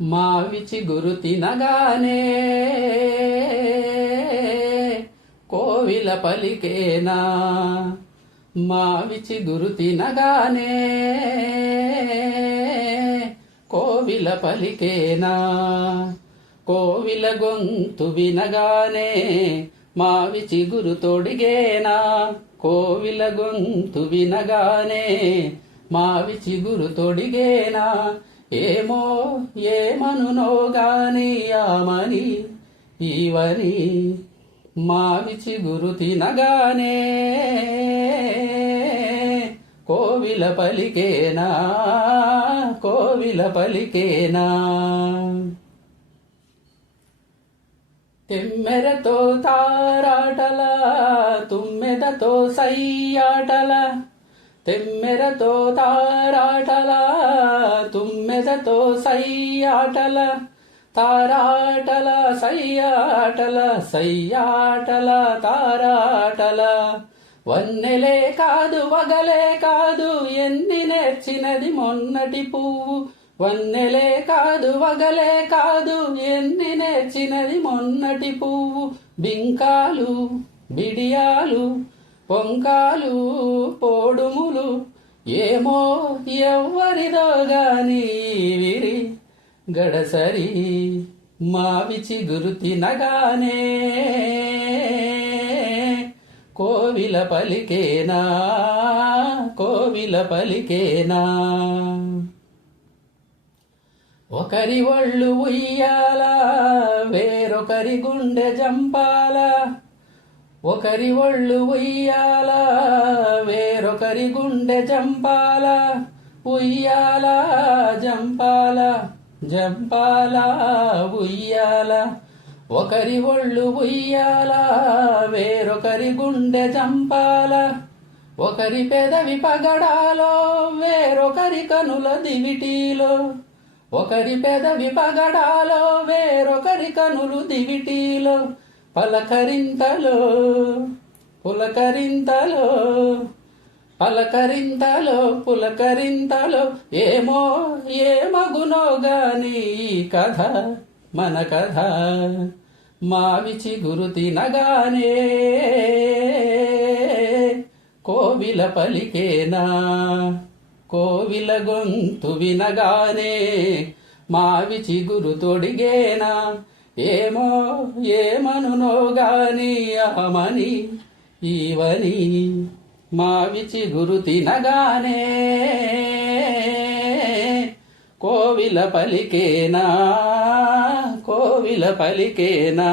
మావి చిగురు తినగానే కోవిల పలికేనా, మావి చిగురు తినగానే కోవిల పలికేనా, కోవిల గొంతు వినగానే మావి చిగురు తొడిగేనా, కోవిల గొంతు వినగానే మావి చిగురు తొడిగేనా, ఏమో ఏమనునో గాని ఆమని ఈవని మావి చిగురు తినగానే కోవిల పలికేనా, కోవిల పలికేనా. తెమ్మెరతో తారాటల తుమ్మెదతో సయ్యాటల, తెమ్మెరతో తారాటల తుమ్మెదతో సయ్యాటల, తారాటల సయ్యాటల సయ్యాటల తారాటల, వన్నెలే కాదు వగలే కాదు ఎన్ని నేర్చినది మొన్నటి పువ్వు, వన్నెలే కాదు వగలే కాదు ఎన్ని నేర్చినది మొన్నటి పువ్వు, బింకాలు బిడియాలు పొంకాలు పోడుములు ఏమో ఎవ్వరిదో గాని విరి గడసరి మావి చిగురు తినగానే కోవిల పలికేనా, కోవిల పలికేనా. ఒకరి ఒళ్ళు ఉయ్యాల వేరొకరి గుండె జంపాల, ఒకరి ఒళ్ళు ఉయ్యాల వేరొకరి గుండె జంపాల, ఉయ్యాల జంపాల జంపాల ఉయ్యాల, ఒకరి ఒళ్ళు ఉయ్యాల వేరొకరి గుండె జంపాల, ఒకరి పెదవి పగడాలో వేరొకరి కనుల దివిటీలో, ఒకరి పెదవి పగడాలో వేరొకరి కనులు దివిటీలో, పలకరింతలో పులకరింతలో పలకరింతలో పులకరింతలో ఏమో ఏమగునో గాని కథ మన కథ, మావి చిగురు తినగానే కోవిల పలికేనా, కోవిల గొంతు వినగానే మావి చిగురు తొడిగేనా, ఏమో ఏమనునో గాని ఆమని ఈవని మావి చిగురు తినగానే కోవిల పలికేనా, కోవిల పలికేనా.